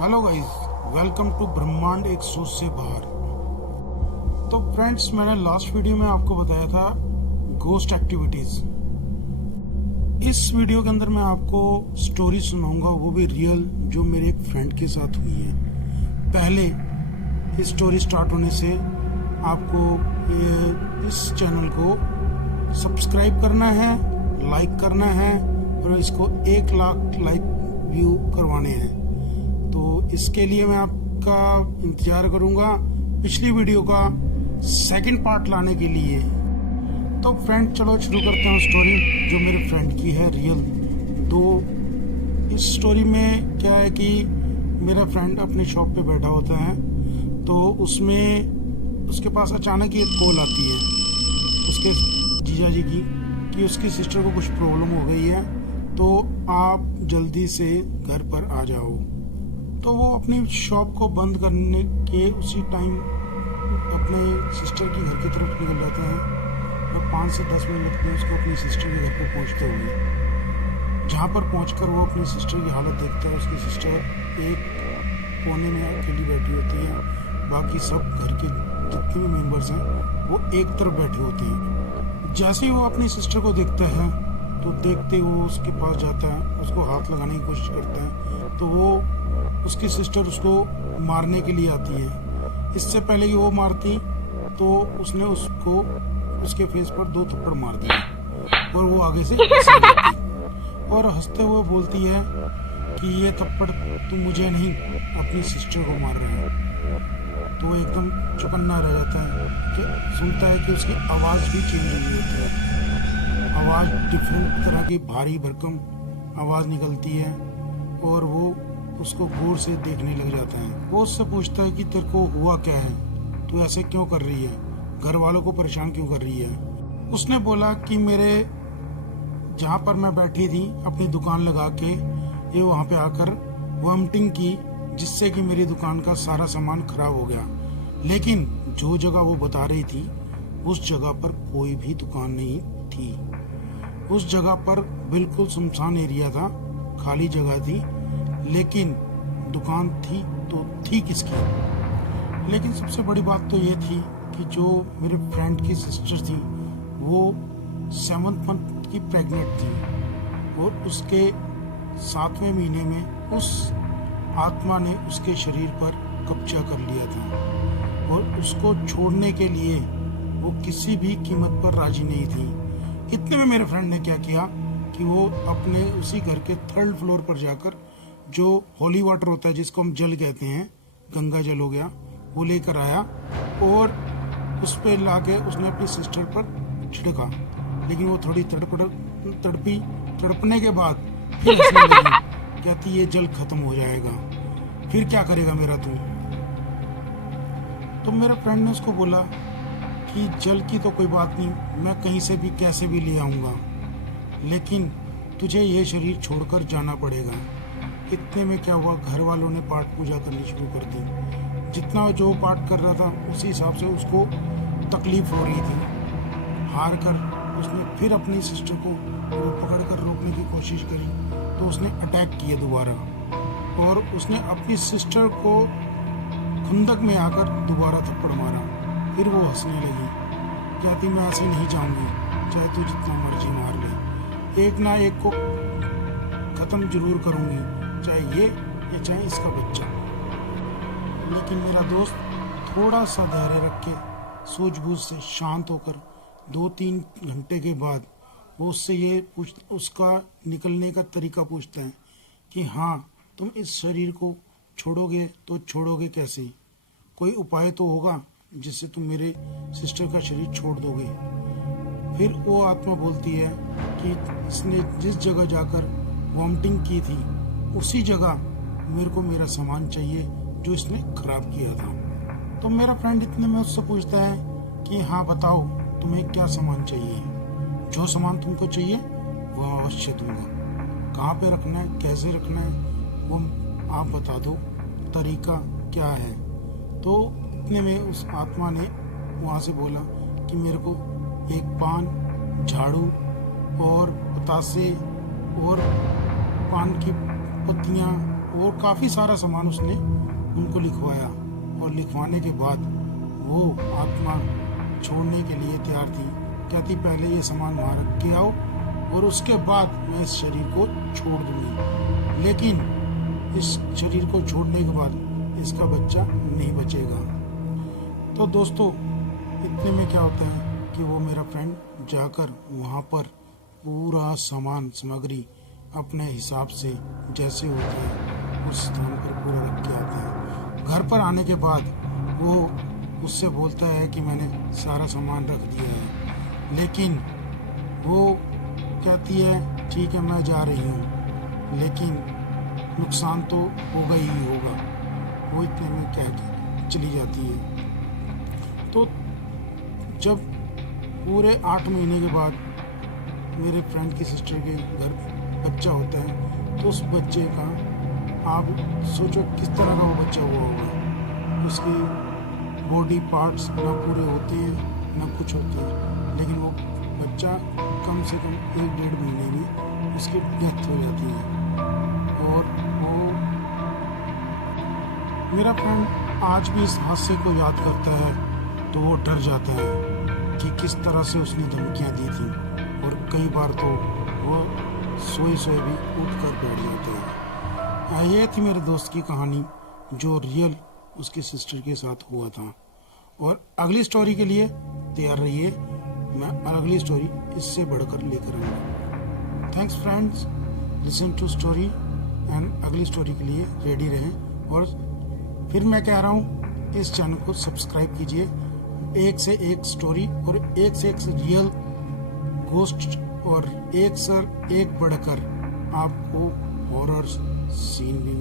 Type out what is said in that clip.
Hello guys, welcome to ब्रह्मांड एक सोच से बाहर। तो फ्रेंड्स, मैंने लास्ट वीडियो में आपको बताया था घोस्ट एक्टिविटीज। इस वीडियो के अंदर मैं आपको स्टोरी सुनाऊंगा, वो भी रियल, जो मेरे एक फ्रेंड के साथ हुई है। पहले इस स्टोरी स्टार्ट होने से आपको इस चैनल को सब्सक्राइब करना है, लाइक करना है और इसको 1 लाख लाइक व्यू करवाने हैं। तो इसके लिए मैं आपका इंतजार करूंगा पिछली वीडियो का सेकंड पार्ट लाने के लिए। तो फ्रेंड, चलो शुरू करते हैं स्टोरी जो मेरे फ्रेंड की है, रियल। तो इस स्टोरी में क्या है कि मेरा फ्रेंड अपने शॉप पे बैठा होता है, तो उसमें उसके पास अचानक ही एक कॉल आती है उसके जीजा जी की कि उसकी सिस्टर को कुछ प्रॉब्लम हो गई है, तो आप जल्दी से घर पर आ जाओ। तो वो अपनी शॉप को बंद करने के उसी टाइम अपने सिस्टर के घर की तरफ निकल जाते हैं और 5 से 10 मिनट लगते हैं उसको अपनी सिस्टर के घर पर पहुंचते हुए। जहाँ पर पहुंचकर वो अपनी सिस्टर की हालत देखता है। उसकी सिस्टर एक कोने में अकेली बैठी होती है, बाकी सब घर के जितने भी मेंबर्स हैं वो एक तरफ बैठे होते हैं। जैसे ही वो अपनी सिस्टर को देखता है तो देखते वो उसके पास जाता है, उसको हाथ लगाने की कोशिश करता है, तो वो उसकी सिस्टर उसको मारने के लिए आती है। इससे पहले कि वो मारती तो उसने उसको उसके फेस पर 2 थप्पड़ मार दिए और वो आगे से हंसने लगती और हंसते हुए बोलती है कि ये थप्पड़ तू मुझे नहीं अपनी सिस्टर को मार रहा है। तो वो एकदम चौकन्ना रह जाता है कि सुनता है कि उसकी आवाज़ भी चेंज हुई होती है। आवाज़ डिफरेंट तरह की भारी भरकम आवाज़ निकलती है और वो उसको गौर से देखने लग जाता है। वो उससे पूछता है कि तेरे को हुआ क्या है, तू ऐसे क्यों कर रही है, घर वालों को परेशान क्यों कर रही है। उसने बोला कि मेरे जहाँ पर मैं बैठी थी अपनी दुकान लगा के, ये वहाँ पे आकर वॉमिटिंग की, जिससे कि मेरी दुकान का सारा सामान खराब हो गया। लेकिन जो जगह वो बता रही थी उस जगह पर कोई भी दुकान नहीं थी। उस जगह पर बिल्कुल सुनसान एरिया था, खाली जगह थी, लेकिन दुकान थी तो थी किसकी। लेकिन सबसे बड़ी बात तो ये थी कि जो मेरे फ्रेंड की सिस्टर थी वो 7th मंथ की प्रेग्नेंट थी और उसके 7वें महीने में उस आत्मा ने उसके शरीर पर कब्जा कर लिया था और उसको छोड़ने के लिए वो किसी भी कीमत पर राजी नहीं थी। इतने में मेरे फ्रेंड ने क्या किया कि वो अपने उसी घर के 3rd फ्लोर पर जाकर जो होली वाटर होता है, जिसको हम जल कहते हैं, गंगा जल हो गया, वो लेकर आया और उस पर लाके उसने अपनी सिस्टर पर छिड़का। लेकिन वो थोड़ी तड़पने के बाद फिर हंसने लगी, कहती ये जल खत्म हो जाएगा, फिर क्या करेगा मेरा तू। तो मेरे फ्रेंड ने उसको बोला कि जल की तो कोई बात नहीं, मैं कहीं से भी कैसे भी ले आऊँगा, लेकिन तुझे ये शरीर छोड़कर जाना पड़ेगा। इतने में क्या हुआ, घर वालों ने पाठ पूजा करनी शुरू कर दी। जितना जो पाठ कर रहा था उसी हिसाब से उसको तकलीफ हो रही थी। हार कर उसने फिर अपनी सिस्टर को पकड़ कर रोकने की कोशिश करी, तो उसने अटैक किया दोबारा और उसने अपनी सिस्टर को खुंदक में आकर दोबारा थप्पड़ मारा। फिर वो हंसने लगी, कहती मैं ऐसे नहीं जाऊंगी, चाहे तू जितना मर्जी मार ले, एक ना एक को खत्म जरूर करूंगी, चाहे ये या चाहे इसका बच्चा। लेकिन मेरा दोस्त थोड़ा सा धैर्य रख के सूझबूझ से शांत होकर 2-3 घंटे के बाद वो उससे ये उसका निकलने का तरीका पूछता है कि हाँ, तुम इस शरीर को छोड़ोगे तो छोड़ोगे कैसे, कोई उपाय तो होगा जिससे तुम मेरे सिस्टर का शरीर छोड़ दोगे। फिर वो आत्मा बोलती है कि इसने जिस जगह जाकर वॉमिटिंग की थी उसी जगह मेरे को मेरा सामान चाहिए जो इसने खराब किया था। तो मेरा फ्रेंड इतने में उससे पूछता है कि हाँ बताओ, तुम्हें क्या सामान चाहिए, जो सामान तुमको चाहिए वो अवश्य दूंगा, कहाँ पे रखना है, कैसे रखना है, वो आप बता दो, तरीका क्या है। तो इतने में उस आत्मा ने वहाँ से बोला कि मेरे को एक पान, झाड़ू और पतासे और पान की पत्तियाँ और काफ़ी सारा सामान उसने उनको लिखवाया, और लिखवाने के बाद वो आत्मा छोड़ने के लिए तैयार थी। कहती पहले ये सामान वहाँ रख के आओ और उसके बाद मैं इस शरीर को छोड़ दूंगी, लेकिन इस शरीर को छोड़ने के बाद इसका बच्चा नहीं बचेगा। तो दोस्तों, इतने में क्या होता है कि वो मेरा फ्रेंड जाकर वहाँ पर पूरा सामान सामग्री अपने हिसाब से जैसे होता है उस स्थान पर पूरा रख के आता है। घर पर आने के बाद वो उससे बोलता है कि मैंने सारा सामान रख दिया है, लेकिन वो कहती है ठीक है मैं जा रही हूँ, लेकिन नुकसान तो होगा ही होगा। वो इतने में कह के चली जाती है। तो जब पूरे 8 महीने के बाद मेरे फ्रेंड की सिस्टर के घर बच्चा होता है, तो उस बच्चे का आप सोचो किस तरह का वो बच्चा हुआ होगा। उसके बॉडी पार्ट्स ना पूरे होते हैं ना कुछ होते हैं, लेकिन वो बच्चा कम से कम 1-1.5 महीने में उसकी डेथ हो जाती है। और वो मेरा फ्रेंड आज भी इस हादसे को याद करता है तो वो डर जाता है कि किस तरह से उसने धमकियाँ दी थी, और कई बार तो वो सोए भी उठ कर बैठ जाते हैं। ये थी मेरे दोस्त की कहानी जो रियल उसकी सिस्टर के साथ हुआ था। और अगली स्टोरी के लिए तैयार रहिए, मैं अगली स्टोरी इससे बढ़कर लेकर आऊँगा। Thanks friends, listen to story and अगली स्टोरी के लिए रेडी रहें। और फिर मैं कह रहा हूँ इस चैनल को सब्सक्राइब कीजिए। एक से एक स्टोरी और एक से एक रियल गोस्ट और एक बढ़कर आपको हॉरर सीन भी